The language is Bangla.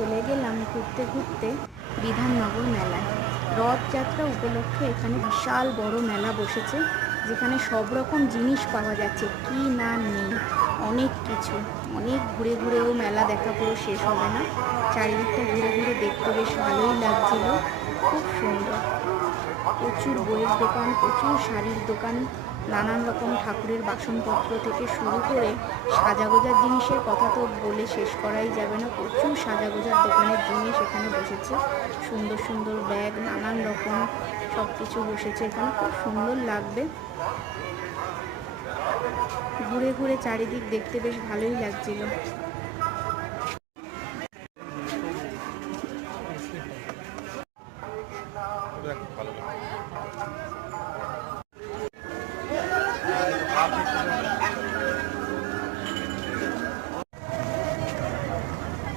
চলে গেলাম ঘুরতে ঘুরতে বিধাননগর মেলায়। রথযাত্রা উপলক্ষে এখানে বিশাল বড় মেলা বসেছে, যেখানে সব রকম জিনিস পাওয়া যাচ্ছে, কি না নেই অনেক কিছু। অনেক ঘুরে ঘুরেও মেলা দেখা পুরো শেষ হবে না। চারিদিকটা ঘুরে ঘুরে দেখতে বেশ ভালোই লাগছিল, খুব সুন্দর। প্রচুর বইয়ের দোকান, প্রচুর শাড়ির দোকান, নানান রকম ঠাকুরের বাসনপত্র থেকে শুরু করে সাজাগোজার জিনিসের কথা তো বলে শেষ করাই যাবে না। প্রচুর সাজাগোজার দোকানের জিনিস এখানে বসেছে, সুন্দর সুন্দর ব্যাগ, নানান রকম সব কিছু বসেছে এখানে, খুব সুন্দর লাগবে। ঘুরে ঘুরে চারিদিক দেখতে বেশ ভালোই লাগছিল।